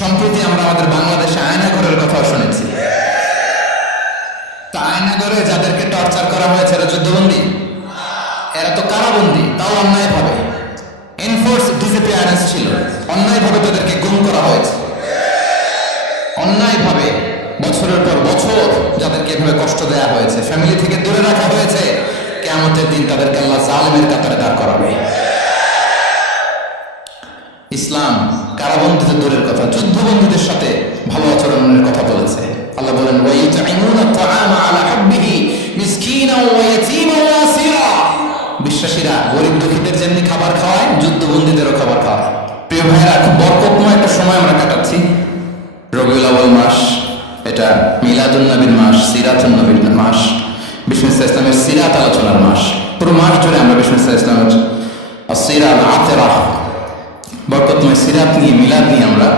সম্প্রতি আমরা আমাদের বাংলাদেশে আয়নাঘরের কথাও শুনেছি। তা আয়নাঘরে যাদেরকে টর্চার করা হয়েছে এরা যুদ্ধবন্দী? এরা তো কারাবন্দী, তাও অন্যায়ভাবে। এনফোর্স ডিসঅ্যাপিয়ারেন্স ছিল, অন্যায়ভাবে তাদেরকে গুম করা হয়েছে। অন্যায়ভাবে বছরের পর বছর যাদেরকে এভাবে কষ্ট দেওয়া হয়েছে, ফ্যামিলি থেকে দূরে রাখা হয়েছে, কিয়ামতের দিন তাদেরকে আল্লাহ জালেমের কাতারে দাঁড় করাবে। ইসলাম কারাবন্দীদের দূরের কথা, যুদ্ধবন্দীদের সাথে ভালো আচরণের কথা বলেছে। আল্লাহ বলেন ওয়াইতুইমুনা আত-তাআমা আলা হুব্বিহি মিসকিনাও ওয়া ইয়াতীমান ওয়া আসীরা। বিশ্বাসীরা গরিব দুঃখীদের যেমনি খাবার খাওয়ায়, যুদ্ধবন্দীদেরও খাবার খাওয়ায়। প্রিয় ভাইরা, খুব বরকতময় একটা সময় আমরা কাটাচ্ছি। রবিউল আউয়াল মাস, এটা মিলাদুন নবীর মাস, সিরাতুন নবীর মাস, বিষ্ণু ইসলামের সিরাত আলোচনার মাস। পুরো মাস জুড়ে আমরা বিষ্ণু ইসলামের সিরাত আতেরা, বরকতময় সিরাত নিয়ে, মিলাদ নিয়ে আমরা